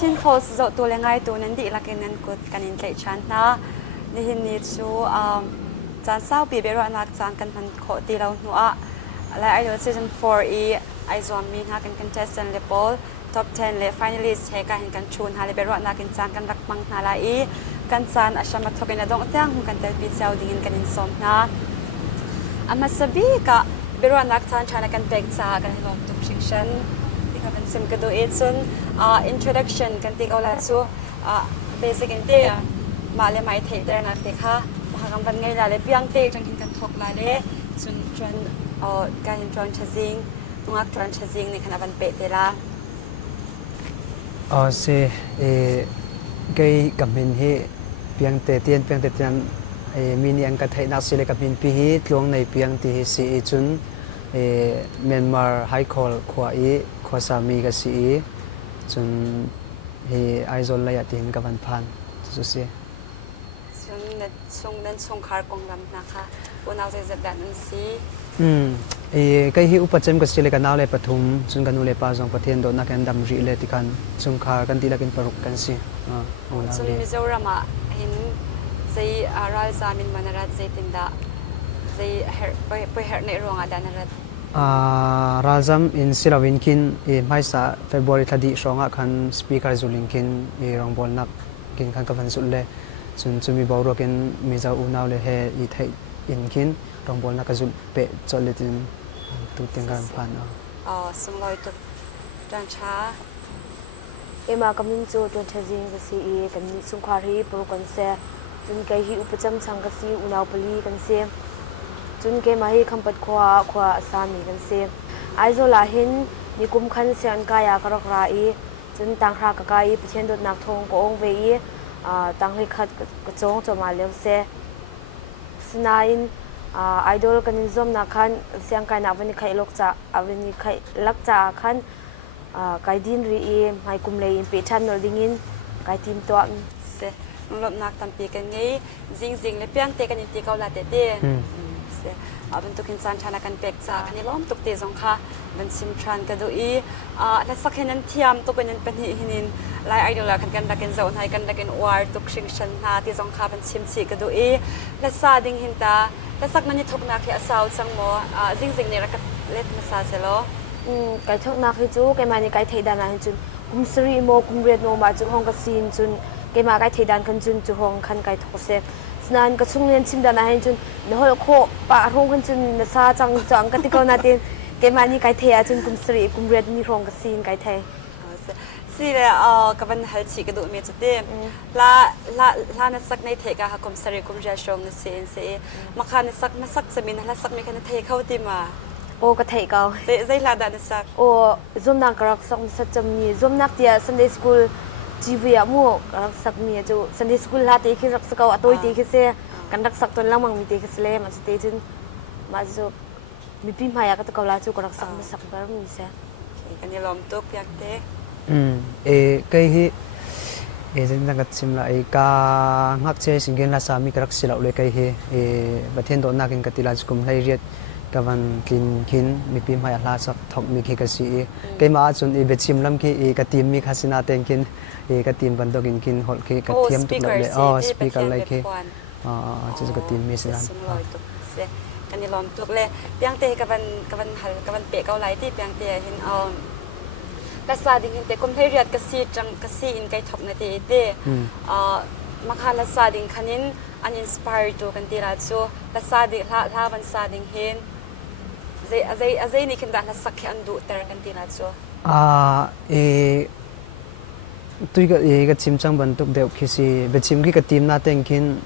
chin khos zo tu le ngai tu nan di lakin nan kut kanin tlei chan na ni hin ni chu chan sau pi bero anak chan kan man kho ti lo nu a lai idol season 4 e ai zom mi ha kan contestant le pol top 10 le finalist he ka hin kan chun ha le bero anak kan chan kan rak mang na la e kan chan ashamat thokin adong tyang kan tel pi sau dingin kanin som na ama sabi ka bero anak chan chana kan pek cha kan hilom tuk section kan sim ka do etsun introduction kan tik ola chu basic in te ma le mai thei ter nak te kha bahagam ban ngai la le piang te chang hin kan thok la le chun chuan kan tron chazing tungak tron chazing ni khana ban pe te la se cái cầm hình hi piang te tian mini ang ka thai na sile cầm hình pi hi tlong nei piang ti hi si chun Myanmar High Court khwa i khwa sami ka si chun hi aizol la ya tin ka ban phan chu se chung nan chung khar kong lam na kha unaw se zat dan si cái hi upachem ka sile ka naw le pathum chun kan ule pa jong pathen do na kan dam ri le ti kan chung khar kan ti la kin paruk kan si chung Mizoram a hin zai ral zamin manarat zai tinda zai pe her ne ronga danarat Ralzam in Sirawinkin mai sa February thadi songa khan speaker zulinkin rongbol nak kin khan ka ban sulle chun chumi bawro ken miza unaw le he I thai inkin rongbol nak ka zul pe chole tin tu tengan phan sungloi tu tan cha ema kamin chu ton thajing ka si kan ni sungkhari pro kan se chun kai hi upacham chang ka si unaw pali kan se chun ke mahi khampat khwa asami kan se aizola hin nikum khan se an kaya karok ra I chun tanghra ka kai pathian dot nak thong ko ong ve I tanghi khat ka chong choma lew se sinain idol kanin zom na khan siang kai na vani khai lok cha avani khai lak cha khan kai din ri mai kum le in pe than nol dingin kai tim to se lop nak tam pi kan ngei jing le piang te kan ti kaula te te abin tukin san chana kan pek cha kan lom tuk te zong kha ban sim tran ka do I la sakhenan thiam to kan pani hinin lai idol kan kan dakin zon hai kan dakin war tuk sing shan na ti zong kha ban sim chi ka do I la sa ding hinta la sak mani thok na khi asau chang mo jing ne rakat let ma sa se lo kai thok na khi chu kai mani kai thei dana hin chun kum sri mo kum red no ma chu hong ka sin chun kai ma kai thei dan kan chun chu hong khan kai thok se nan ka chung len chim dana hin chun no hol kho pa rong kan chun na sa chang ka ti ko na tin ke mani kai thea chun kum sri kum red ni rong ka sin kai thei si le ka ban hal chi ka du me chu te la na sak nei the ka ha kum sri kum ja shong na se makha na sak chamin la sak me kana the khau ti ma o ka thei ka zai la da na sak o zum na karak sak sa cham ni zum nak tia Sunday school TV amu karak sak mi chu Sunday school la te khi rak sakau atoi te khi se kan rak sak ton lamang mi te khi sele ma te chun ma chu mi pi ma ya ka to ka la chu karak sak ma sak bar mi se kan ni lom tok yak te cái hi dân đang gặp sim lại ca ngắc chơi sinh viên là sao mi cái xí lậu lấy cái hi và thiên độ na kinh cái tila cũng hay riết cái văn kin mi pim hay là sắc thọc mi khi cái xí cái mà chun i bet sim lắm khi cái team mi khasina ten kin cái team ban do kin hol khi cái team tụt lại speaker lại khi chỉ cái team mi sẽ kan ni lom tok le piang te ka van hal ka van pe ka lai ti piang te hin la sa ding hin te kom thei riat ka si in kai thok na te te makha la sa ding khanin an inspire to kan ti ra chu la sa di la van sa ding hin zai ni kin da la sak an du ter kan ti ra chu tôi cái chim chang ban tuk deuh khi si be chim cái team na ten kin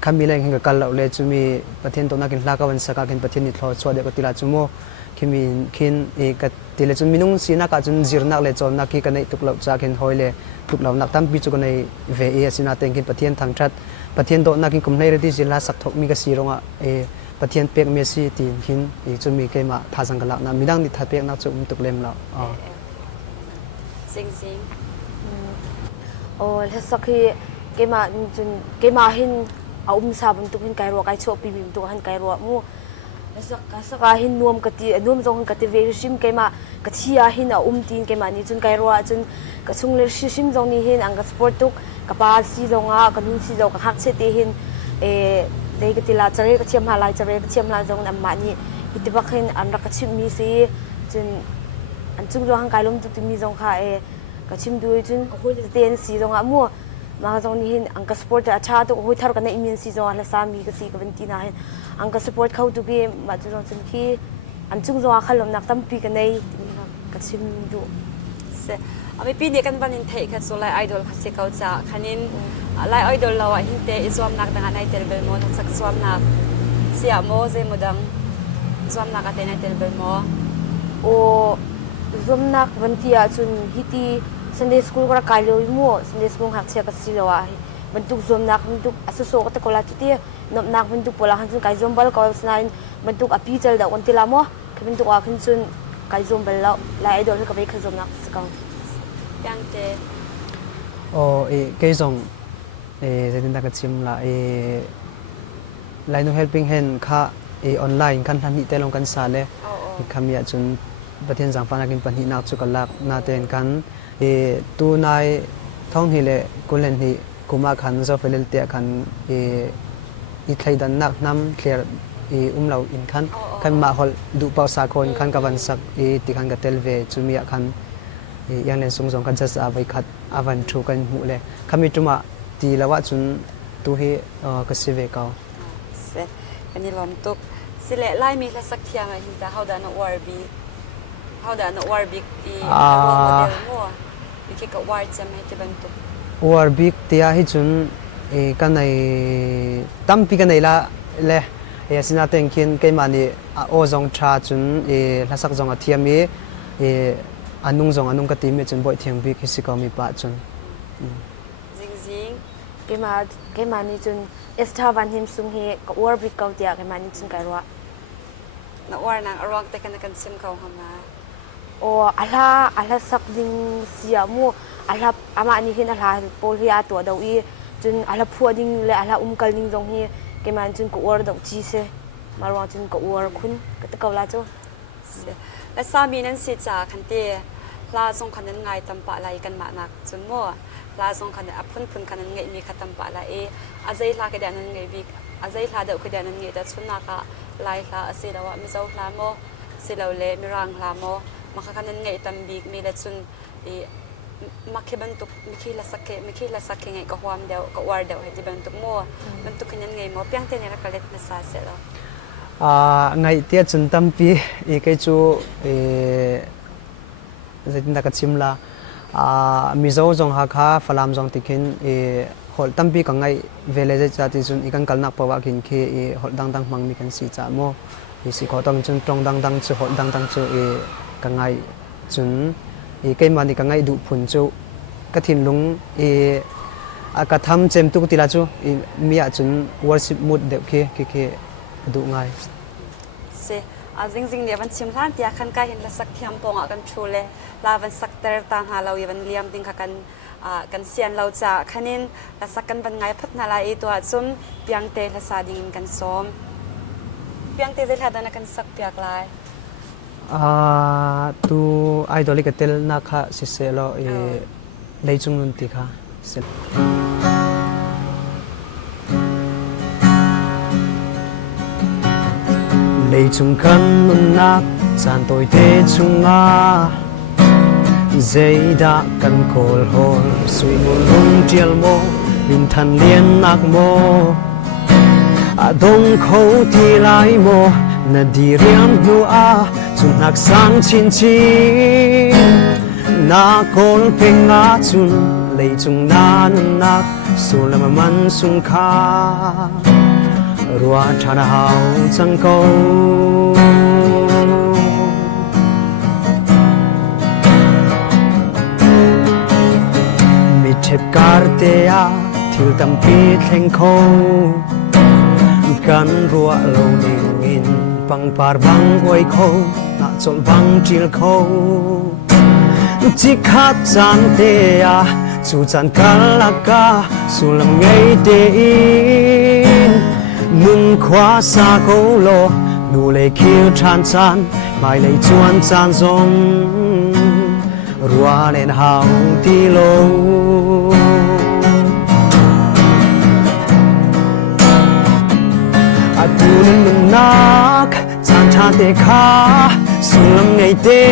kami lang hinga kal le chumi pathen to na kin hlaka wan saka kin pathen ni thlo chwa de ko tila chumo kimi kin ka tile chum minung sina ka chun zirnak le chon na ki kanai tuklo cha kin hoile tuklo nak tam pi chu kanai ve e asina ten kin pathen thang that pathen do na kin kum nei reti zila sak thok mi ka sironga pathen pek me si tin kin chumi ke ma tha jang galak na midang ni tha pek na chu tuklem la sing le sakhi ke ma hin sa bun tu hin kai ro kai chop pi bim tu han kai ro mu สักหินนวมกตินวมจงกติเวริชิมเกมากัที่อาหินตีนเกมานี่จนไกรัวจนกชุงเลชิมจงนี่หินอังกสปอร์ตตุกกับปาซีจงกันหุ่นซีจงกับฮักเซตีหินเด็กติลาจะเรียกเทียมหาลายจะเรียกเทียมลายจงนำมานี่ฮิตบักหินอันรักชิมมีซีจนอันจุงจงหังไกลมตุกมีจงค่ะกชิมดูจนหุ่นเตียนซีจงมัวมาจงนี่หินอังกสปอร์ตอาชาตุกหุ่นทารุกันในอิมินซีจงละสามีก็ซีกับวันตีนาหินอังกสปอร์ตเขาตุกมาจุงจนที่อันจุงจงขลมนักตั้มปีกันในกชิมดูอาไม่ปีนี้กันวันนี้เทคัดโซไลไอดอลคัดเสกเอาจากคันนี้ไลไอดอลเราหินเตอิสวามนักดังในเทเลเบลโมทักษะสวามนักเสียโมเซมดังสวามนักในเทเลเบลโมโอ้สวามนักวันที่จุนฮิตีซันเดย์สคูลก็กายเลยมั่วซันเดย์สคูลหักเสียกับสิลวะมันตุกสวามนักมันตุกอสุโซก็ตะโกลาจุดที่นบนักมันตุกพลังหันจุนกายซอมบัลก็สนายมันตุกอภิเจลดาวันที่ละมั่วคือมันตุกอาขึ้นจุนกายซอมบัลแล้วไลไอดอลก็ไปขึ้นสวามนักสกังยังเจโอ้เกยส่งจะติดตามกับชิมละไลน์นูเฮลปิ้งเฮนค่ะออนไลน์กันทันทีแต่ลงกันสาเลยคำยาจุนประเทศสังฟันกินปัญหานักสุขลักนาเตนกันตัวนายท้องหิเลกุเลนหิกุมาขันจะเฟลเตียกันอีไทยดันนักน้ำเคลียร์เราอินขันขันมาหอลดูเป่าสากลขันกับวันสักติขันกับเทลเวจุมีขันยังเล่นส่งกันจะอาไปขัดอาวันชูกันหูเลยคำมีจุมาตีละว่าจุนตัวเฮกสิเวกเอาเสร็จกันนี่ล้อมตุกสิเลไล่มีละสักเทียมหินแต่เขาด่านวาร์บีเขาด่านวาร์บีที่โมเดลมั่วมีแค่กับวาร์จะไม่ที่บรรทุกวาร์บีที่อาฮิจุนกันในตั้มปีกันในละเลยสินาเต็งคินเกมันนี่โอซงชาจุนละสักซงอาเทียมีอันนุ่งจงอันนุ่งกติมีจนบ่อยเทียงบิกฮิสิกามีปะจนจริงเกมานี่จนเอสทาวันหิมซุงเฮกับวอร์บิกเกาเดียเกมานี่จนไกรัวนักวาร์นางรองแต่กันซิมเขาเข้ามาโอ้อาลาสักดิงเสียมูอาลาอามานี่เห็นอาลาโพลีอาตัวดาวอีจนอาลาพัวดิงเลยอาลากัลดิงจงเฮเกมาจนกับวอร์ดาวจีเซมารวงจนกับวอร์คุณก็ตะเกาลาจ้และสามีนั้นสิจ่าคันเตลาทรงคันนั้นไงตำปะไหลกันมานักจนมั่วลาทรงคันนั้นพุ่นคันนั้นไงมีขัดตำปะไหลอาใจลาคือเดนั้นไงบิกอาใจลาเดาคือเดนั้นไงแต่ชุนนักะไหลลาสิเราว่ามิเจ้าลาโมสิเราเล่มิรังลาโมมาคันนั้นไงตำบิกมีแต่ชุนมาคิบันตุกมีคิละสักไงก็ความเดียวก็วาร์เดียวให้ที่บันตุกมั่วบันตุกคันนั้นไงมั่วเพียงแต่เนี่ยเราก็เล็ดมาซาเสร็จแล้วไงเตี้ยจนตั้มปีอีกจู่จะติดตามกับชิมละมิโซจงหักขาฟลามจงติกินหอลตั้มปีกังไงเวลาจะติจุนอีกันกันนักปวักินคีหอลดังมังมีกันสีจ่าโมสิขอต้องจุนตรงดังจู่หอลดังจู่กังไงจุนเกมมันกังไงดูผลจู่กระถิ่นลุงกระทำเจมตุกติลาจู่มีจุนวอร์ชิปมุดเด็กคีดูง่ายเสียจริงๆเดี๋ยววันชิมร้านที่อาคันใกล้เห็นละสักเทียมปองกันชูเลยลาวันสักเตอร์ตานหาเราอยู่วันเลี้ยมดิ้งกันเสียนเราจะคันนี้ละสักกันบันไงพัฒนาลายตัวซุ่มเปียงเตละสาดิ้งกันซ้อมเปียงเตจะทัดนักกันสักเปียกลายตัวไอดอลลิกเตลนักค่ะสิเซโลเลยจุงนุนติค่ะเลยจงกันนุนนักจานตัวเตจงอาเจด้ากันโคลโฮลสวยมุลุงเจียลโมบินทันเลียนนักโมดงเขาที่ไลโมนาดีเรียมหัวจุนักสังชินชีนาโคลเพ่งอาจุนเลยจงนานุนนักสุลมมันสุงคารัวชาดาวจังโกมิเทปการเตียทิวตัมปีเข่งโคกันรัวโลนิงินปังปาร์บังไว้โคนักจลบังจิลโคจิขัดจันเตียจูจันกัลลักกาสุลมไงเตียมุนขวาสาโกโลง นูเลยคิวชานจานไม่เลยจวนจานซงรัวเล่นหางที่โลอาตูนึงมันนักจานชาเตคาสุลังไงเต้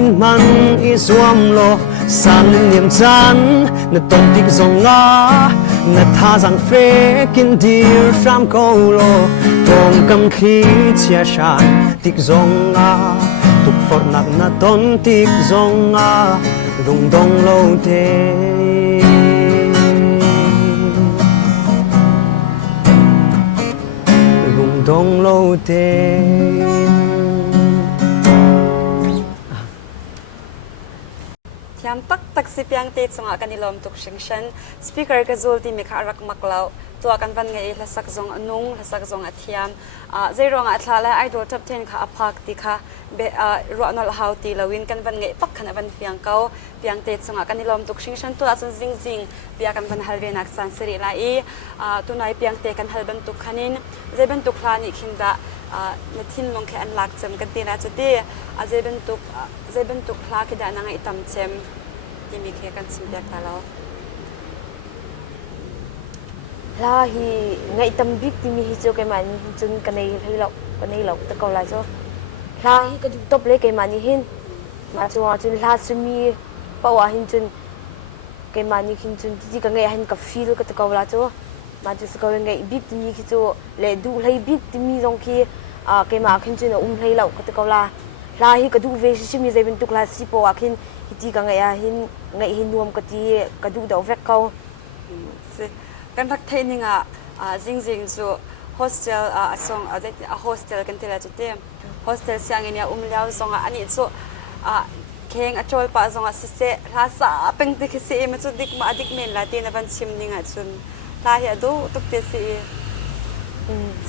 นมันอีสวมโลสันเนียมจันนตงติกซงงานท่าจังเฟกินดีรามโกโลตรงกำขีเชียชานติกซงงาทุกฟอร์นักนตนติกซงงารุงดงโลเตรุงดงโลเตยามตักสิเปียงเตจงอากันนิลอมตุกชิงชันสปีกเกอร์กระจูลที่มีขารักมักเล่าตัวกันวันไงละสักจงอนุงละสักจงอาเทียมใจรองอัตลาและไอดอลทับเทนค่ะอภักติค่ะเบรัวนอลฮาวตีละวินกันวันไงปักขณะวันเปียงเก้าเปียงเตจงอากันนิลอมตุกชิงชันตัวจนจริงจริงเปียกันวันฮัลเวนักสันสิริลาอีตัวนายเปียงเตกันฮัลบันตุกขันินใจบันตุกลานิคินดาในทิ้นลงแค่อันลักจำกันตีน่าจะดีใจบันตุกลาคิดานังไอตำเจมที่มีแค่กันสิบเดียกตาเราลาฮีไงตำบิกที่มีฮิโจเกมันจนกันในให้เราตะกอลาโจลาฮีก็ดูตบเล็กเกมันหินมาจนลาสมีปะวะหินจนเกมันหินจนที่กันไงหินกับฟิลก็ตะกอลาโจมาจนสกอลไงบิกที่มีฮิโจเลดูเลยบิกที่มีตรงที่เกมันหินจนให้เราก็ตะกอลาลาฮีก็ดูเวชิมีใจเป็นตุกลาสิปะวะหินที่กันไงหินรวมก็ที่ก็ดูเดาเวกเขากันทักเทนิงจริงๆจู่โฮสเทลส่งโฮสเทลกันที่ละจุดเดียโฮสเทลเสียงเนี่ยแล้วส่งอันนี้จู่เคงจอยป่าส่งสิเสลาสาเป็นติกสิมันจุดดิกมาดิกเมนลาตีนบันชิมนิงจุนลาเหียดูตุกเตสิ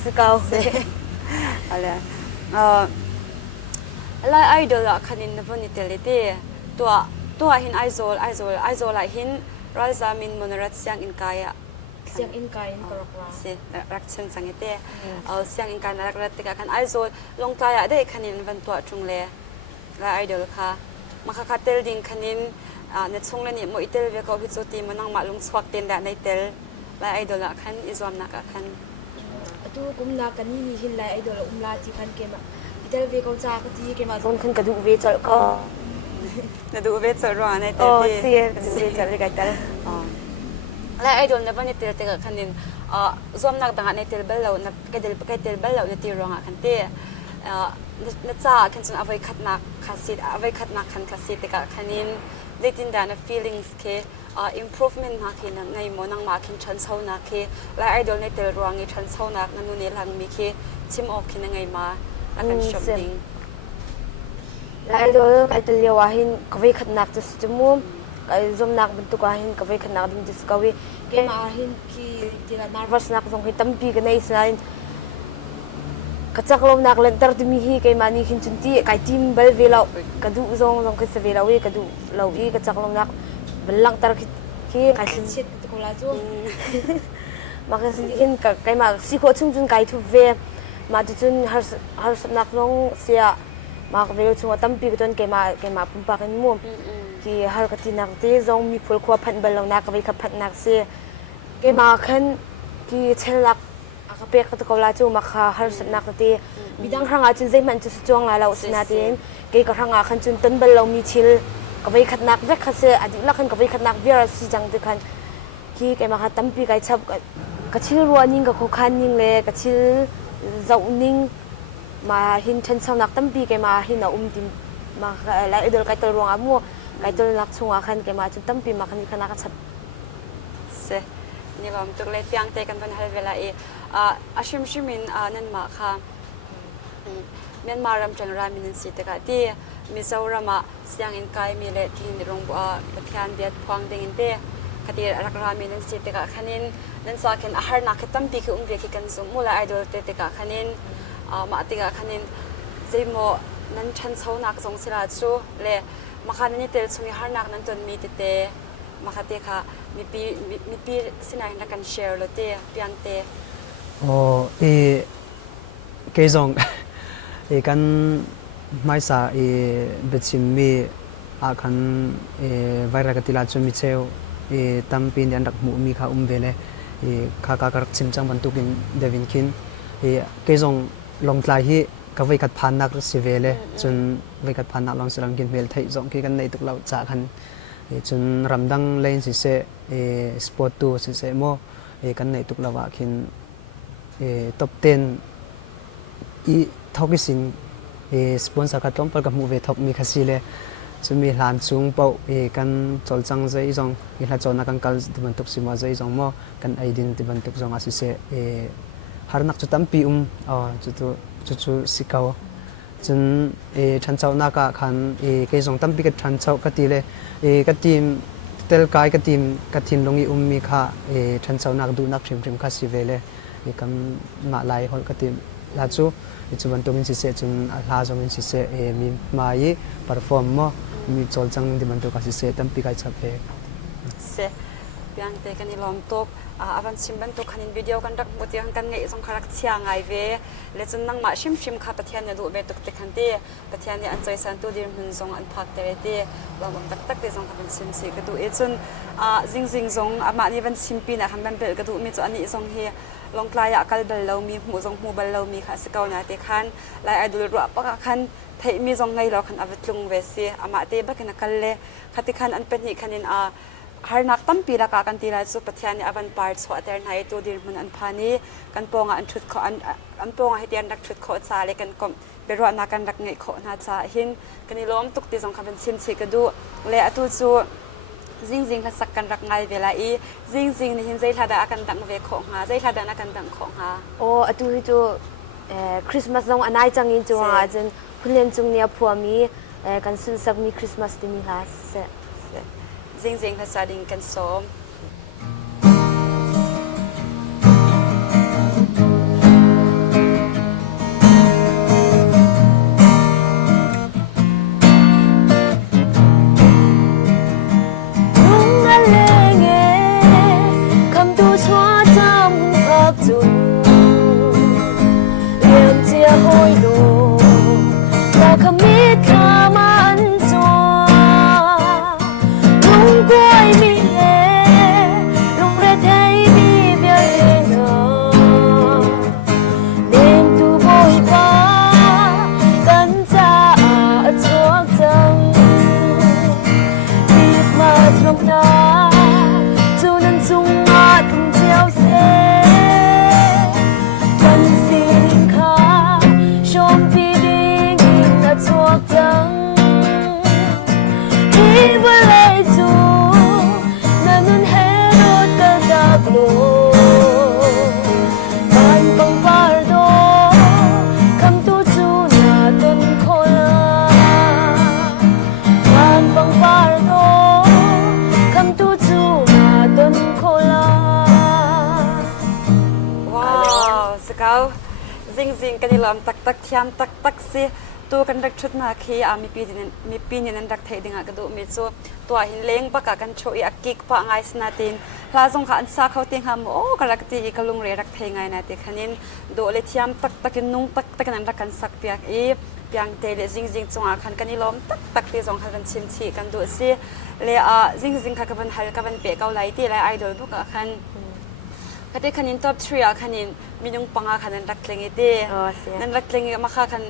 สกาวอะไรลาไอดอลคันินนบนิเตลิตีตัวหินไอโซลหินรอยซามินมนรัตเสียงอินกายเสียงอินกายอินกรกว่าสิรักเชิงสังเกตเสียงอินกายนักรัตติกาคันไอโซลงตายได้คันินวันตัวจุงเลและไอดอลค่ะมาคัดเตลดิงคันินเน็ตชงเลนี่โมอิเตลเวก็ฮิตโซตีมันนั่งมาลงสวักเต็นได้ในเตลและไอดอลคันอิซอมนักคันตัวกุมนากันนี่มีหินและไอดอลลาที่คันเกมอิเตลเวก็จากที่เกมโซนคันกระดูเวจก็นะดูเวทสรวในเตลที่เสียดูเวทจะได้กันและไอดอลในวันนี้เตลเตกัคันนินซอมนักต่างในเตลเบลเรานักเตลเบลเราในตีรองคันเตนักจ้าคันจนเอาไว้ขัดนักคาสิตเอาไว้ขัดนักคันคาสิตเตกัคันนินได้ตินดานะ feelings เคimprovement นักเคนังไงโมนังมาคินชันเช้านักเคและไอดอลในเตลรองในชันเช้านักนั่นนู่นนี่หลังมีเคชิมออกคินยังไงมาแล้วกันชมดิ้งและไอดอลไอเตลเลียวหินก็ไว้ขัดนักจะสมุมไอ้จอมนักบรรทุกหินก็ไว้ขัดนักดิ้งจะสกวีเกมอาหินที่ละนารวัสนักส่งให้ตั้มปีกันในสไลน์กระจักลมนักเล่นตร์ที่มีฮีเกมอันนี้หินจุนที่ไก่ทีมเบลเวลากระดูกส่งคือเสเวลาวีกระดูกเราวีกระจักลมนักเบลลังตร์ที่ไก่สินเช็ดตุกลาจูมาคือสิหินกับไก่มาสิโคชุ่มจุนไก่ทุเวมาจุนฮาร์สนักน้องเสียมาเวลช่วงตั้มปีก็จนเกมาปุ่มปากกันมั่วที่ฮาร์กตินักที่จงมีพลขวบพันเบลล์นักไปกับพันนักเสียเกมาขันที่เชลลักอากาเปกตะกอลาจูมาค่ะฮาร์สนักที่มีดังครั้งอาจุนใจมันจะจวงลาเราสินาทีนเกกับครั้งอาขันจุนตันเบลล์มีชิลกับไปขัดนักเวกขัดเสียอดีตละขันกับไปขัดนักเวียร์สิจังตุกันที่เกมาขัดตั้มปีกันชับกับชิลรัวนิ่งกับโคคันนิ่งเลยกับชิลเจ้านิ่งมาหินชันสนักตั้มปีเกมาหินเอาดิมมาไล่ไอดอลไก่ตัวรวงอามัวไก่ตัวนักชงอาคันเกมาจุดตั้มปีมาคันนี้คณะกษัตริย์เสนี่ก็ตุกเลยเตียงเตกันเป็นฮัลเวลาอาชิมินนั่นมาค่ะเมียนมารำจันรามินสิตกะที่มิซารามาเสียงอินกายมีเลที่ในโรงประธานเบียดพวงเดงินเตคดีรักรามินสิตกะคันินนั่นสาเข็นอาหารนักตั้มปีคือเวียกิกันสมมูลไอดอลเตกะคันินมาติกะคันินเจโมนั้นชันเช้านักสงสิราจูเลมาคันนี้เตลสุยหานักนั้นจนมีเตมาคันเตค่ะมีปีสินายนักการแชร์โลเตเปียงเตโอ้เกยง กันไม่สาเบชิมมีอาคันไวรัสกติลาจุมิเชลตั้มปีนยันรักมูมีข้าเวเลข้ากรักชิมจังบรรทุกินเดวินคินเกยงลงทลายฮีก็ไว้กัดพันนักสิเวเลจนไว้กัดพันนักลองสลังกินเวลไทยจงกีกันในตุกเราจากกันจนรำดังเลนสิเซสปอร์ตตูสิเซโมกันในตุกเราว่าคินท็อป10ทอกิสินสปอนเซอร์กัดต้มปลกับมูเวท็อปมีคาซิเลจะมีหลานสูงเป่ากันจอลจังใจจงมีหลานจอนักกัลที่บรรทุกสิมาใจจงโมกันไอดินที่บรรทุกจงอาศิเซหานักจุดตั้มปีจุดสิเกาจนฉันเจ้านักขันเกยจงตั้มปีกับฉันเจ้ากัติเลกัดทีมเตลกายกัดทีมลงอีมีค่าฉันเจ้านักดูนักชิมคาสิเวเลกันมาไล่หอลกัดทีมลาจูจุดบรรทุกมินสิเซจนลาจงมินสิเซมีมายีเปอร์ฟอร์มมีจอลจังที่บรรทุกคาสิเซตั้มปีกับชับเเซเพียงแต่กันนี่ล้อมตบอาวันชิมบันตุขันวิดีโอกันรักมุดยังกันไงสงครักเชียงไงเวเลจนนั่งมาชิมข้าปะเทียนเนี่ยดูเวตุกเตขันตีปะเทียนเนี่ยอันใจสันตุดิมหุ่นทรงอันพักเตเวตีเราบังตักเตทรงขับเป็นชิมสิกระดูจนจริงทรงอามานี่วันชิมปีนะขันบันเปิดกระดูมีจอันนี้ทรงเฮลงกลายกัลเบลเรามีหมูทรงหมูเบลเรามีค่ะสเกาเนี่ยเตขันลายไอดูรัวปะขันไทยมีทรงไงเราขันอวิตลุงเวสีอามาเตบักนักกัลเล่ขัดขันอันเป็นหิขันินหานักตั้มปีละกันตีละสุปทานอวันปาร์ตสวัสดิ์ในตัวดินมันอันพานีกันปองอันชุดขออันปองให้เดียนรักชุดขอซาเลยกันก็เป็นรัวนักกันรักเงยขอนาซาหินกันนี่ล้อมตุกตีสองคำเป็นชิมชีกระดูเลยอตุจูจริงๆสักกันรักไงเวลาจริงๆในหินใจทาดากันดังเวของหาใจทาดานักกันดังของหาโอ้อตุฮิจูคริสต์มาสน้องอันไหนจังอินจูหาจนผู้เลี้ยงจุงเนี่ยผัวมีกันสุนสักมีคริสต์มาสที่มีลาเซจริงๆภาษาดิงกันซ้อมจริงๆกันนี่ล้อมตักเทียมตักสิตัวกันรักชุดนาคีมีปีนี้นั้นรักเทดิงกระดูมีจูตัวหินเล้งปะกะกันโชยอักกิกปะไงสนาตินลาสงขันซาเขาเตียงหามโอ้กรักตีกลุงเรรักเทงไงนะเด็กขันินโดเลเทียมตักกินนุ่งตักนั้นรักกันสักเปียกเปียงเตเลจริงๆจงอาคันกันนี่ล้อมตักตีจงขันชิมชีกันดูสิเลจริงๆค่ะกับมันฮัลกับมันเปียกเกาไหลตีและไอดอลพวกคันก็ได้คันินท็อป3คันินมีนุ่งปังคันนั้นรักเลงเต้นั้นรักเลงมาค่ะคัน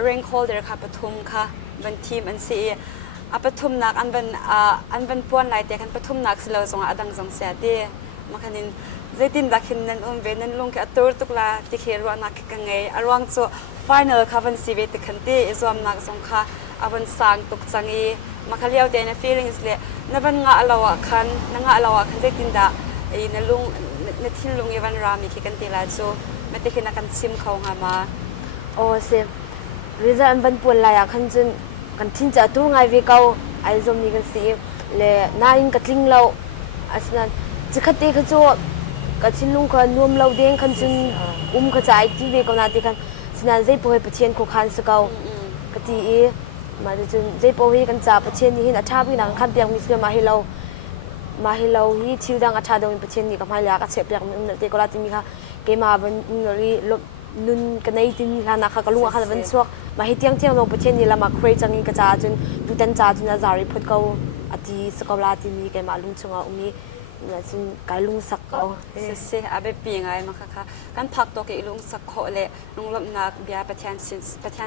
เร่งโคลเดอร์ค่ะปฐุมค่ะเป็นทีมอันซีปฐุมนักอันเป็นปวนไหลแต่คันปฐุมนักสิเราส่งอดังส่งเสียเต้มาคันินใจตินดักหินนั้นเวนันลงแค่ตัวตุกลาที่เขียนว่านักกันไงอรวงโซฟิแนลค่ะเป็นซีเวตคันเต้ส่วนนักส่งค่ะเป็นสังตุกจังมาคันเลี้ยวเต้ใน feelings เลยนั่นเป็นงาอลาวะคันนั่งอลาวะคันใจตินดานั่นลุงนั่นที่ลุงเอวันรามีคิกันตีลาโซไม่ได้คิดนักกันซิมเขาหามาโอ้เซริซาอันบันปวนลายคันจนกันทิ้งจะตัวไงวิเกาไอซอมนี่กันสิเลน่าอินกัดลิงเราอัศนันจะขัดเตะขจรกัดชิลุงกันนวมเราเด้งคันจนขจายที่วิเกานาติกันสนันใจป่วยประเทศคุกคันสเกากะตีมาจนใจป่วยกันจ่าประเทศนี้อัฐาพินังคันเปียงมิสเกมาให้เราฮีทิวดังอัฐาดงประเทศนี้กับให้ยากระเสพเปียงมันเตะก็ลาติมีค่ะเกมาบันนรีลบ นุนกันในที่นี่ลานาค่ะกลุงค่ะวันสวกมาให้เที่ยงลงประเทศนี้ละมาเคยจังอินกระจาจนดูตันจาจนอาจาริพุทธเขาอดีสกอลาที่มีแกมาลุงชงอุมีเนี่ยจนกายลุงสักเขา เสียอาเบปีไงมั้งคะกันพักตัวกิลุงสักโคเละลุงลบนักเบียประเทศ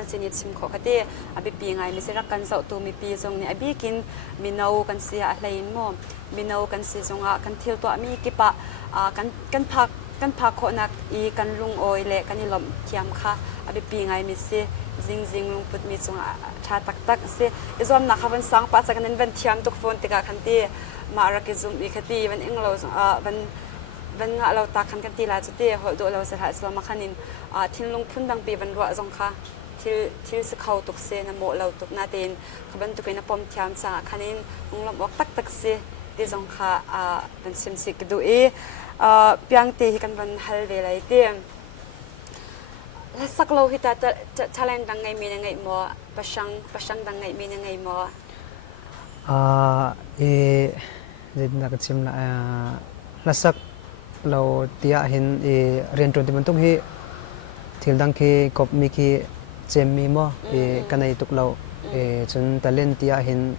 สินิชิมโคคดีอาเบปีไงมีเสรักกันเสาตัวมีปีทรงเนี่ยอาเบกินมีนากันเสียอะไรโมมีนากันเสียทรงกันเที่ยวตัวมีกิปะกันพักโคนักอีกันลุงโอยเละกันนี่ลมเทียมค่ะอาเบปีไงมีเสียจิงลุงพุดมีทรงชาตักเสียอีส่วนนักขับสังปัจจัยกันนั้นเป็นเทียมตุกโฟนติกาคันตีมารักจุมอีคดีวันเองเราวันงะเราตาคันกันตีลาจุดเดียวดูเราสถานสลามาคันินทิ้งลงพุ่นดังปีวันรัวจงค่ะที่สเขาตุกเสนโมเราตุกนาเตนขบันตุกนปอมเทียมสังคันินลงลำออกตักเสที่จงค่ะเป็นซิมสิกดูเพียงตีกันวันฮัลเวลัยเตียมและสักโลหิตจะทะเลนดังไงมียังไงมัวประชังดังไงมียังไงมัวjadi nak kecim la lasak lo tia hin rian tron ti man tuk hi thil dang ki kop mi ki chem mi mo kanai tuk lo chun talent tia hin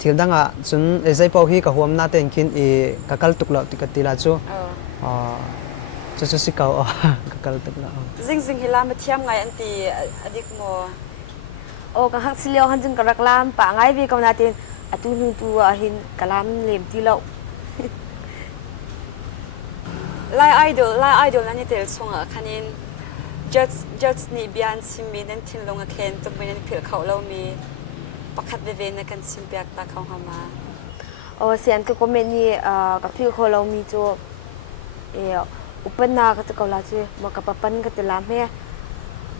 thil dang a chun zai pau hi ka huam na ten kin ka kal tuk lo ti ka ti la chu chu si kau ka kal tuk lo zing hila ma thiam ngai anti adik mo o ka hak silio han jung karak lam pa ngai vi kauna tin atu nu tu hin kalam lem ti lo lai idol na ni tel songa khanin just ni bian simmi nen thin longa khen tuk min phil khau lo mi pakhat ve na kan sim piak ta khau hama o sian ka comment ni ka phil kho lo mi chu upanna ka ta la che ma ka papan ka te lam he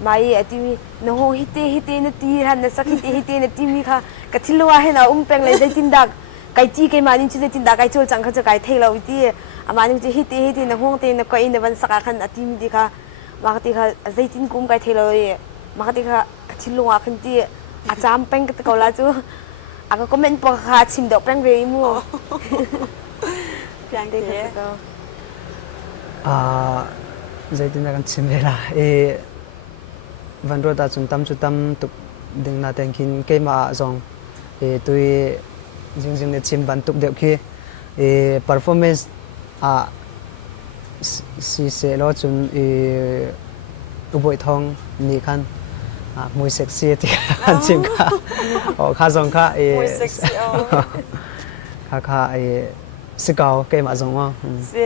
mai ati no ho hite na ti han na sak hite na ti mi kha ka thilwa he na peng le dai tin dak kai chi kai ma ni chi tin dak kai chol chang kha cha kai thei lo ti amani chi hite na hong te na ko in ban saka khan ati mi di kha ma ka ti kha zai tin kum kai thei lo ye ma ka ti kha ka thilwa khan ti a cham peng ka ta la chu a ka comment pa kha chim dok peng ve mu piang te zai tin na kan chim ve la van ro ta chum tam tuk ding na ten kin ke ma zong tui jing ne chim ban tuk deu khi performance si se lo chun uboi thong ni khan mui sexy ti khan chim kha kha zong kha mui sexy kha sikao ke ma zong wa si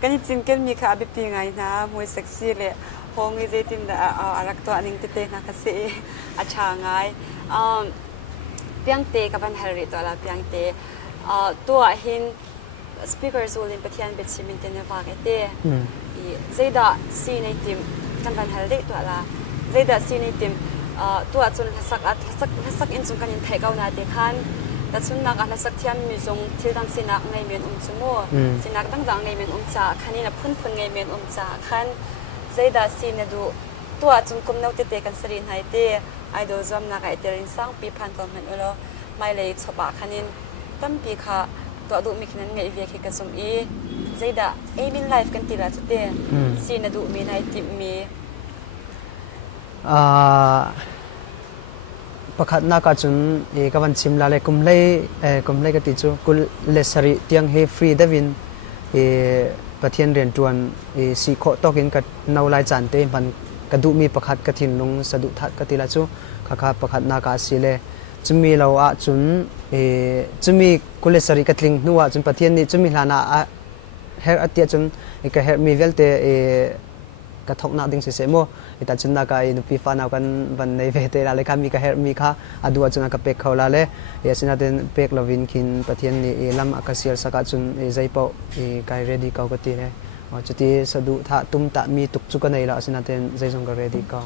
kan chin ken mi kha bi pi ngai na mui sexy le hong i zetin da arak to aning te na ka se acha ngai piang te ka ban halri to la piang te to hin speakers ulin pathian bet simin te ne wa ke te i zeda si nei tim kan ban halri to la zeda si nei tim to chun hasak in chung kan in thai kau na te khan ta chun nak ala sak thiam mi zong thil dang sinak ngai men chumo sinak dang ngai men cha khanina phun ngai men cha khan zeda sine du tua chun kum nau te kan sarin hai te idol zam na kai terin sang pi phan kom han ulo mai le chopa khanin tam pi kha to du mi khanan ngai ve khi ka sum e zeda aim in life kan tira chute sine du mi nai tip mi pakhat na ka chun ka van chim la le kum le ka ti chu kul le sari tiang he free davin pathian rian tuan si kho tokin ka naulai chan te man ka du mi pakhat ka thin lung sadu that ka tila chu kha pakhat na ka si le chumi lo a chun chumi kulesari ka tling nuwa chun pathian ni chumi hlana a her atia chun ka her mi velte ka thok na ding se mo ita chun na ka nu pi fa na kan ban nei ve te la le ka mi ka her mi kha adua chun ka pek khawla le yasina den pek lovin kin pathian ni lam akasial saka chun zai pau kai ready ka ti le chuti sadu tha tum ta mi tuk chu ka nei la asina ten zai jong ka ready ka